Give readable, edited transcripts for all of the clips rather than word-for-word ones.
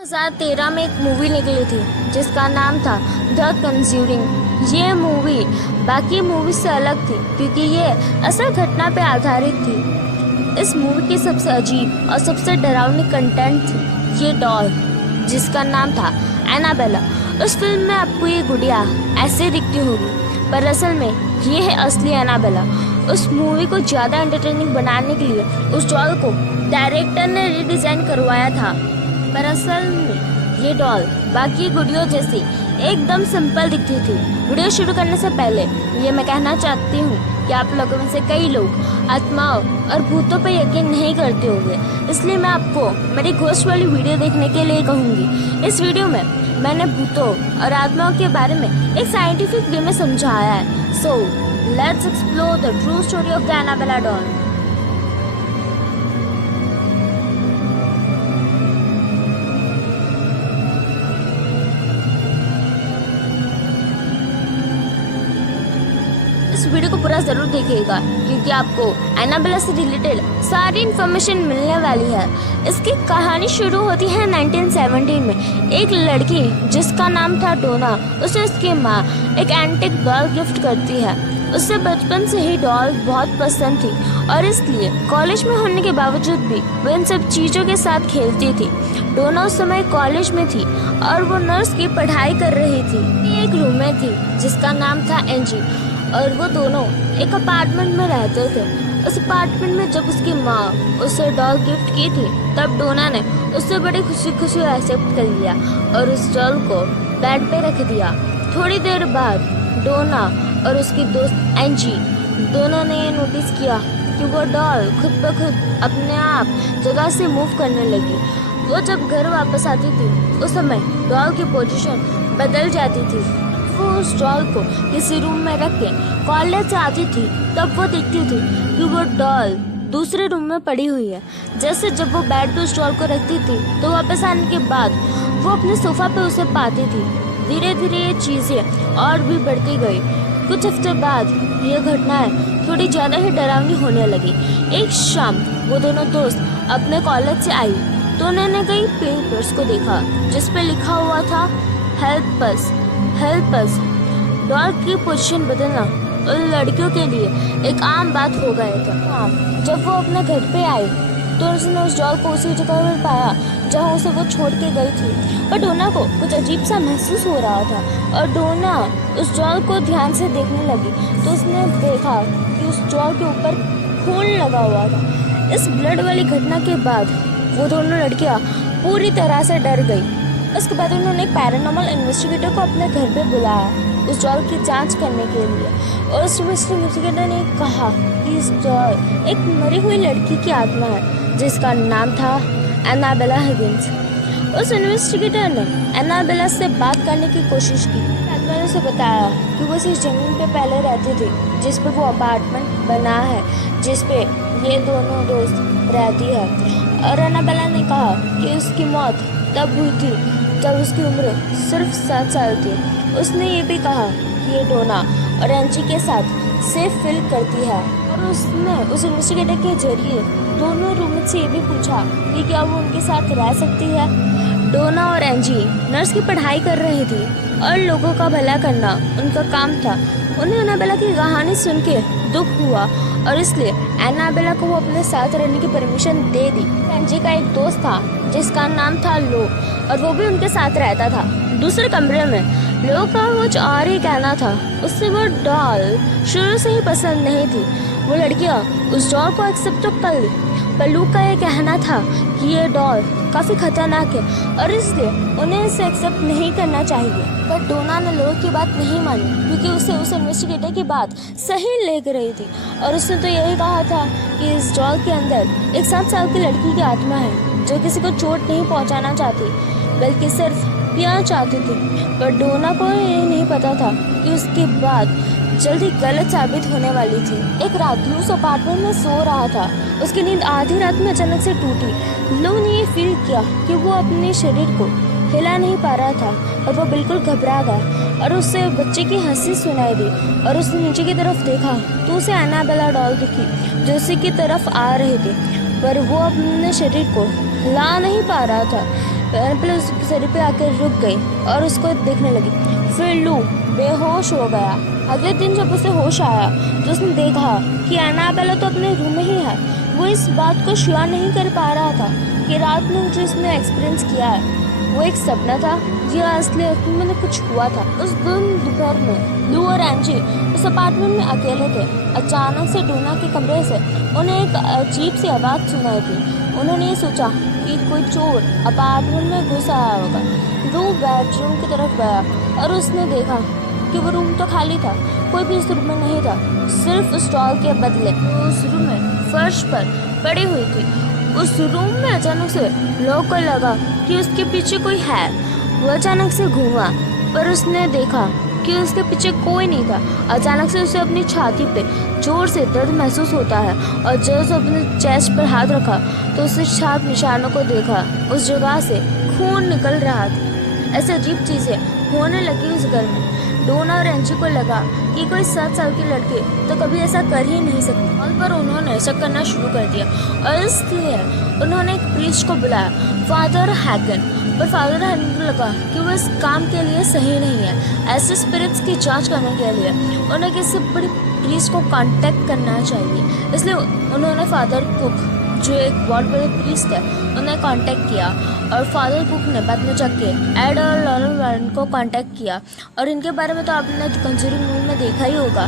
2013 में एक मूवी निकली थी जिसका नाम था द कंज्यूरिंग। ये मूवी बाकी मूवी से अलग थी क्योंकि ये असल घटना पे आधारित थी। इस मूवी की सबसे अजीब और सबसे डरावनी कंटेंट थी ये डॉल जिसका नाम था एनाबेला। उस फिल्म में आपको ये गुड़िया ऐसे दिखती होगी पर असल में ये है असली एनाबेला। उस मूवी को ज़्यादा एंटरटेनिंग बनाने के लिए उस डॉल को डायरेक्टर ने रीडिज़ाइन करवाया था। पर असल में ये डॉल बाकी गुड़ियों जैसी एकदम सिंपल दिखती थी। वीडियो शुरू करने से पहले ये मैं कहना चाहती हूँ कि आप लोगों में से कई लोग आत्माओं और भूतों पर यकीन नहीं करते होंगे, इसलिए मैं आपको मेरी घोस्ट वाली वीडियो देखने के लिए कहूँगी। इस वीडियो में मैंने भूतों और आत्माओं के बारे में एक साइंटिफिक वे में समझाया है। So let's explore the true story of the Annabelle doll. इस वीडियो को पूरा ज़रूर देखिएगा क्योंकि आपको एनाबेला से रिलेटेड सारी इन्फॉर्मेशन मिलने वाली है। इसकी कहानी शुरू होती है 1917 में। एक लड़की जिसका नाम था डोना, उसे उसकी माँ एक एंटिक डॉल गिफ्ट करती है। उसे बचपन से ही डॉल बहुत पसंद थी और इसलिए कॉलेज में होने के बावजूद भी वो इन सब चीज़ों के साथ खेलती थी। डोना उस समय कॉलेज में थी और वो नर्स की पढ़ाई कर रही थी। एक रूममेट थी जिसका नाम था एंजी और वो दोनों एक अपार्टमेंट में रहते थे। उस अपार्टमेंट में जब उसकी माँ उसे डॉल गिफ्ट की थी तब डोना ने उससे बड़ी खुशी खुशी एक्सेप्ट कर लिया और उस डॉल को बेड पे रख दिया। थोड़ी देर बाद डोना और उसकी दोस्त एंजी दोनों ने ये नोटिस किया कि वो डॉल खुद ब खुद अपने आप जगह से मूव करने लगी। वो जब घर वापस आती थी उस समय डॉल की पोजीशन बदल जाती थी। वो उस डॉल को किसी रूम में रख के कॉलेज से आती थी तब वो देखती थी कि वो डॉल दूसरे रूम में पड़ी हुई है। जैसे जब वो बेड पे उस डॉल को रखती थी तो वापस आने के बाद वो अपने सोफा पे उसे पाती थी। धीरे धीरे ये चीज़ें और भी बढ़ती गई। कुछ हफ्ते बाद ये घटनाएं थोड़ी ज़्यादा ही डरावनी होने लगी। एक शाम वो दोनों दोस्त अपने कॉलेज से आई तो उन्होंने कई पेपर्स को देखा जिस पे लिखा हुआ था हेल्प अस। डॉल की पोजीशन बदलना उन लड़कियों के लिए एक आम बात हो गया था। जब वो अपने घर पे आई तो उसने उस डॉल को उसी जगह पर पाया जहाँ उसे वो छोड़ के गई थी। पर डोना को कुछ अजीब सा महसूस हो रहा था और डोना उस डॉल को ध्यान से देखने लगी तो उसने देखा कि उस डॉल के ऊपर खून लगा हुआ था। इस ब्लड वाली घटना के बाद वो दोनों लड़कियाँ पूरी तरह से डर गई। उसके बाद उन्होंने एक पैरानॉर्मल इन्वेस्टिगेटर को अपने घर पे बुलाया उस डॉल की जांच करने के लिए और उस इन्वेस्टिगेटर ने कहा कि इस डॉल एक मरी हुई लड़की की आत्मा है जिसका नाम था एनाबेला हिगिंस। उस इन्वेस्टिगेटर ने एनाबेला से बात करने की कोशिश की। आत्मा ने उसे बताया कि वो इस जमीन पे पहले रहती थी जिस पे वो अपार्टमेंट बना है जिस पे ये दोनों दोस्त रहती है। और एनाबेला ने कहा कि उसकी मौत तब हुई थी जब उसकी उम्र सिर्फ 7 साल थी। उसने ये भी कहा कि ये डोना और एंजी के साथ सेफ फील करती है और उसने उस इन्वेस्टिगेटर के जरिए दोनों रूममेट से ये भी पूछा कि क्या वो उनके साथ रह सकती है। डोना और एंजी नर्स की पढ़ाई कर रही थी और लोगों का भला करना उनका काम था। उन्हें एनाबेला की कहानी सुन के दुख हुआ और इसलिए एनाबेला को वो अपने साथ रहने की परमिशन दे दी। एंजी का एक दोस्त था जिसका नाम था लो और वो भी उनके साथ रहता था। दूसरे कमरे में लो का कुछ और ही कहना था। उससे वो डॉल शुरू से ही पसंद नहीं थी। वो लड़कियाँ उस डॉल को एक्सेप्ट तो कर ली पर लू का ये कहना था कि ये डॉल काफ़ी खतरनाक है और इसलिए उन्हें इसे एक्सेप्ट नहीं करना चाहिए। पर डोना ने लो की बात नहीं मानी क्योंकि उसे उस इन्वेस्टिगेटर की बात सही लग रही थी और उसने तो यही कहा था कि इस डॉल के अंदर एक 7 साल की लड़की की आत्मा है जो किसी को चोट नहीं पहुंचाना चाहती बल्कि सिर्फ प्यार चाहती थी। पर डोना को ये नहीं पता था कि उसकी बात जल्दी गलत साबित होने वाली थी। एक रात लू उस अपार्टमेंट में सो रहा था। उसकी नींद आधी रात में अचानक से टूटी। लू ने ये फील किया कि वो अपने शरीर को हिला नहीं पा रहा था और वो बिल्कुल घबरा गया और उससे बच्चे की हंसी सुनाई दी और उसने नीचे की तरफ देखा तो उसे एनाबेला डॉल दिखी जो उसी की तरफ आ रही थी पर वो अपने शरीर को हिला नहीं पा रहा था। एनाबेला उसके सिर पे आकर रुक गई और उसको देखने लगी। फिर लू बेहोश हो गया। अगले दिन जब उसे होश आया तो उसने देखा कि एनाबेला तो अपने रूम में ही है। वो इस बात को श्योर नहीं कर पा रहा था कि रात में जो उसने एक्सपीरियंस किया है वो एक सपना था या असलियत में कुछ हुआ था। उस दिन दोपहर में लू और एंजी उस अपार्टमेंट में अकेले थे। अचानक से डोना के कमरे से उन्हें एक अजीब सी आवाज़ सुनाई थी। उन्होंने ये सोचा कि कोई चोर अपार्टमेंट में घुस आया होगा। लू बेडरूम की तरफ गया और उसने देखा कि वो रूम तो खाली था, कोई भी इस रूम में नहीं था, सिर्फ स्टॉल के बदले उस रूम में फर्श पर पड़ी हुई थी। उस रूम में अचानक से लू को लगा कि उसके पीछे कोई है। वो अचानक से घूमा पर उसने देखा कि उसके पीछे कोई नहीं था। अचानक से उसे अपनी छाती पे जोर से दर्द महसूस होता है और जब उसे अपने चेस्ट पर हाथ रखा तो उसे शार्प निशानों को देखा। उस जगह से खून निकल रहा था। ऐसी अजीब चीज़ें होने लगी उस घर में। डोना और एंजी को लगा कि कोई 7 साल की लड़की तो कभी ऐसा कर ही नहीं सकती। और पर उन्होंने ऐसा करना शुरू कर दिया और इसलिए उन्होंने एक प्रीस्ट को बुलाया, फादर हैगन। पर फादर हैगन को लगा कि वो इस काम के लिए सही नहीं है। ऐसे स्पिरिट्स की जांच करने के लिए उन्हें किसी बड़ी प्रीस्ट को कांटेक्ट करना चाहिए। इसलिए उन्होंने फादर कुक, जो एक बहुत बड़े प्रीस्ट है, उन्हें कांटेक्ट किया। और फादर कुक ने बाद में जाके एड और लॉरेन वारन को कांटेक्ट किया। और इनके बारे में तो आपने कंजूरिंग मूवी में देखा ही होगा।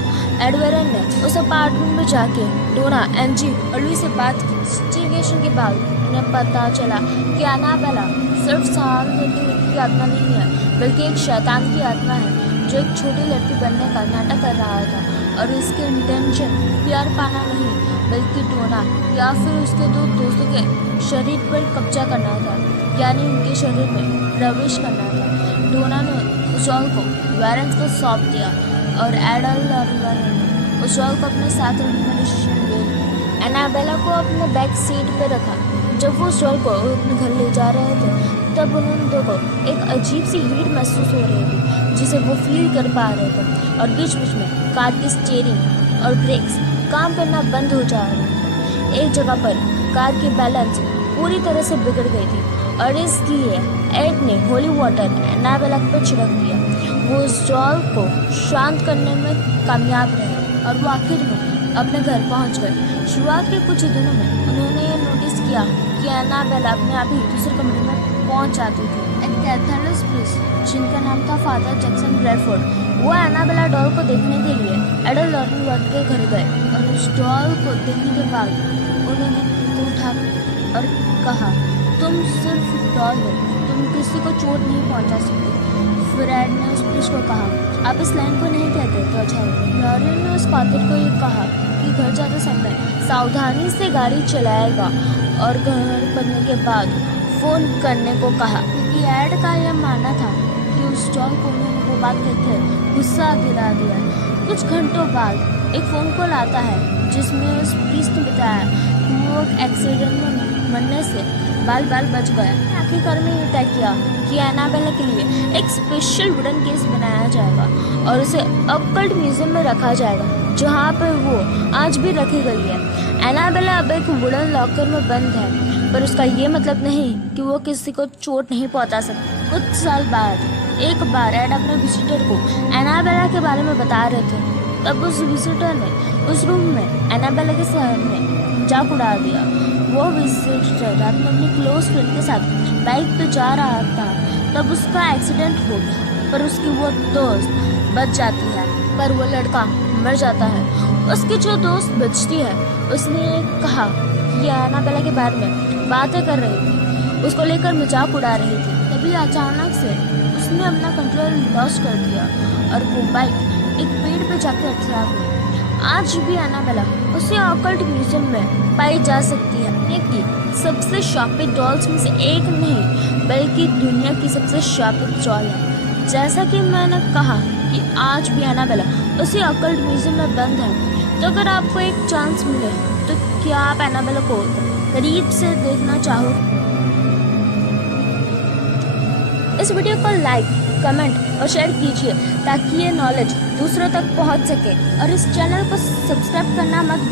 एड वारन ने उस अपार्टमेंट में जाके डोना, एंजी और लुई से बात की। इन्वेस्टिगेशन के बाद उन्हें पता चला कि एनाबेला सिर्फ साल की आत्मा नहीं है, बल्कि एक शैतान की आत्मा है जो एक छोटी लड़की बनने का नाटक कर रहा था। और इसके इंटेंशन प्यार पाना नहीं, बल्कि डोना या फिर उसके 2 दोस्तों के शरीर पर कब्जा करना था, यानी उनके शरीर में प्रवेश करना था। डोना ने उस डॉल को वैरेंस को सौंप दिया और एडल और वैरेंस ने उस डॉल को अपने साथ रखने का डिसीजन ले लिया। एनाबेला को अपने बैक सीट पर रखा। जब वो उस डॉल को अपने घर ले जा रहे थे तब उन्होंने देखो एक अजीब सी हीट महसूस हो रही थी जिसे वो फील कर पा रहे थे। और बीच बीच में कार की स्टीयरिंग और ब्रेक्स काम करना बंद हो जा रहे थे। एक जगह पर कार की बैलेंस पूरी तरह से बिगड़ गई थी और इसलिए एड ने होली वाटर एनाबेला पर छिड़क दिया। वो उस डॉल को शांत करने में कामयाब रहे और वो आखिर में अपने घर पहुंच गए। शुरुआत के कुछ दिनों में उन्होंने ये नोटिस किया कि एनाबेला अपने आप ही दूसरे कमरे में पहुंच जाती थी। एक कैथोलिक प्रीस्ट जिनका नाम था फादर जैक्सन ब्रैडफोर्ड, वो एनाबेला डॉल को देखने के लिए एडल लॉरेन वार्ड के घर गए और उस डॉल को देखने के बाद उन्होंने उठा और कहा, तुम सिर्फ डॉल हो, तुम किसी को चोट नहीं पहुंचा सकती। फिर एड ने उस प्रीस्ट को कहा, आप इस लाइन को नहीं कहते तो अच्छा होगा। लॉरेन ने उस फादर को ये कहा कि घर जाते समय सावधानी से गाड़ी चलाएगा और घर बनने के बाद फ़ोन करने को कहा, क्योंकि एड का यह मानना था कि उस डॉल को उन्होंने वो बात कहकर गुस्सा दिला दिया। कुछ घंटों बाद एक फ़ोन कॉल आता है जिसमें उस प्रीस्ट ने बताया कि वो एक एक्सीडेंट में मरने से बाल बच गया। आखिरकार में ये तय किया कि एनाबेला के लिए एक स्पेशल वुडन केस बनाया जाएगा और उसे अकल्ट म्यूजियम में रखा जाएगा, जहाँ पर वो आज भी रखी गई है। एनाबेला अब एक वुडन लॉकर में बंद है, पर उसका ये मतलब नहीं कि वो किसी को चोट नहीं पहुंचा सकती। कुछ साल बाद एक बार एड अपने विजिटर को एनाबेला के बारे में बता रहे थे, तब उस विजिटर ने उस रूम में एनाबेला के सामने मजाक उड़ा दिया। वो विजिटर रात में अपनी क्लोज फ्रेंड के साथ बाइक पे जा रहा था, तब उसका एक्सीडेंट हो गया, पर उसकी वो दोस्त बच जाती है, पर वो लड़का मर जाता है। उसकी जो दोस्त बचती है उसने कहा कि एनाबेला के बारे में बातें कर रही थी, उसको लेकर मजाक उड़ा रही थी। तभी अचानक से उसने अपना कंट्रोल लॉस कर दिया और वो बाइक एक पेड़ पे जाकर अटका गई। आज भी एनाबेला उसे ऑकल्ट म्यूजियम में पाई जा सकती है। कि सबसे शार्पिट डॉल्स में से एक नहीं, बल्कि दुनिया की सबसे शार्पिट डॉल है। जैसा कि मैंने कहा कि आज भी एनाबेला उसी ऑकल्ट म्यूजियम में बंद है। तो अगर आपको एक चांस मिले तो क्या आप एनाबेला को करीब से देखना चाहो? इस वीडियो को लाइक, कमेंट और शेयर कीजिए ताकि ये नॉलेज दूसरों तक पहुंच सके और इस चैनल को सब्सक्राइब करना मत